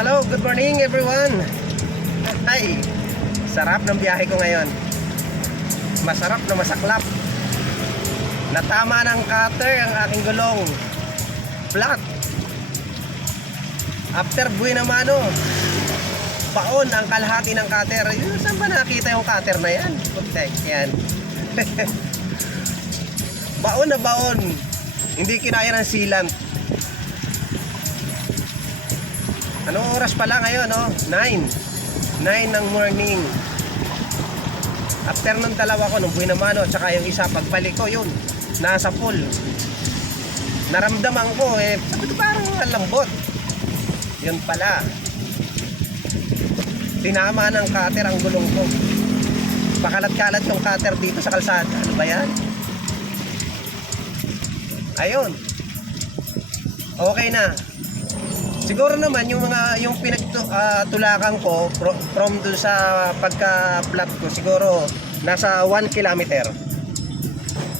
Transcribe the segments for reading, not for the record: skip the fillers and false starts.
Hello, good morning everyone. Ay, sarap ng biyahe ko ngayon. Masarap na masaklap. Natama ng cutter ang aking gulong. Flat. After buhay na mano, baon ang kalahati ng cutter. Saan ba nakita yung cutter na yan? Putek, yan. Baon na baon. Hindi kinaya ng sealant. Anong oras pala ngayon, no? 9 ng morning. After nung dalawa ko, nung buhay na mano, tsaka yung isa, pagbalik ko, yun, nasa pool. Naramdaman ko, sabi ko parang lambot. Yun pala. Tinama ng cutter ang gulong ko. Pakalat-kalat yung cutter dito sa kalsada. Ano ba yan? Ayun. Okay na. Siguro naman yung pinagtulakan ko from dun sa pagka-flat ko, siguro nasa 1 kilometer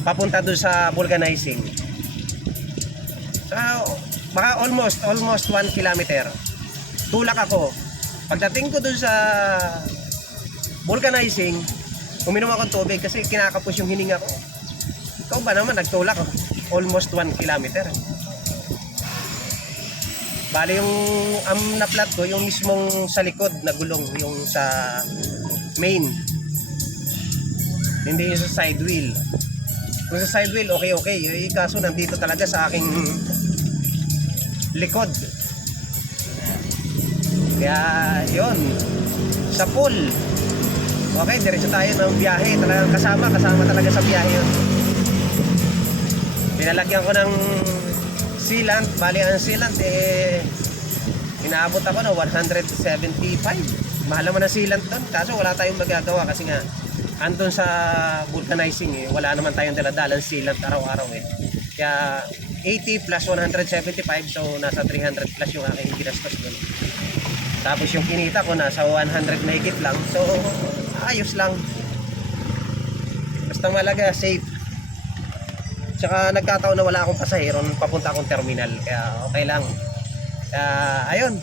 papunta dun sa vulcanizing. So, baka almost 1 kilometer. Tulak ako. Pagdating ko dun sa vulcanizing, uminom ako tubig kasi kinakapos yung hininga ko. Ikaw ba naman nagtulak almost 1 kilometer? Bale yung na-flat ko, yung mismong sa likod na gulong, yung sa main. Hindi yung sa side wheel. Kung sa side wheel, okay. Kaso nandito talaga sa aking likod. Kaya yun, sa pool. Okay, diretso tayo ng biyahe. Talagang kasama talaga sa biyahe yun. Pinalagyan ko ng sealant. Bali ang sealant inaabot ako na 175. Mahal naman ang sealant doon, kaso wala tayong magagawa kasi nga andun sa vulcanizing wala naman tayong daladalang sealant araw-araw kaya 80 plus 175, so nasa 300 plus yung aking ginastos doon. Tapos yung kinita ko nasa 100 na higit lang, so ayos lang, basta malaga safe. Tsaka nagkataon na wala akong pasahero, papunta akong terminal, kaya okay lang. Ayun,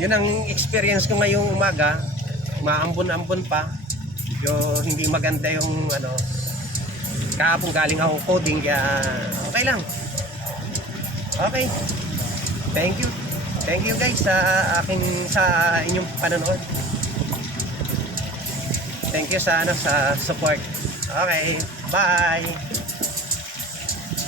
yun ang experience ko ngayong umaga. Maambon-ambon pa, hindi maganda yung kahapon galing ako coding, kaya okay lang. Okay, thank you guys sa inyong panonood. Thank you sa support. Okay, bye.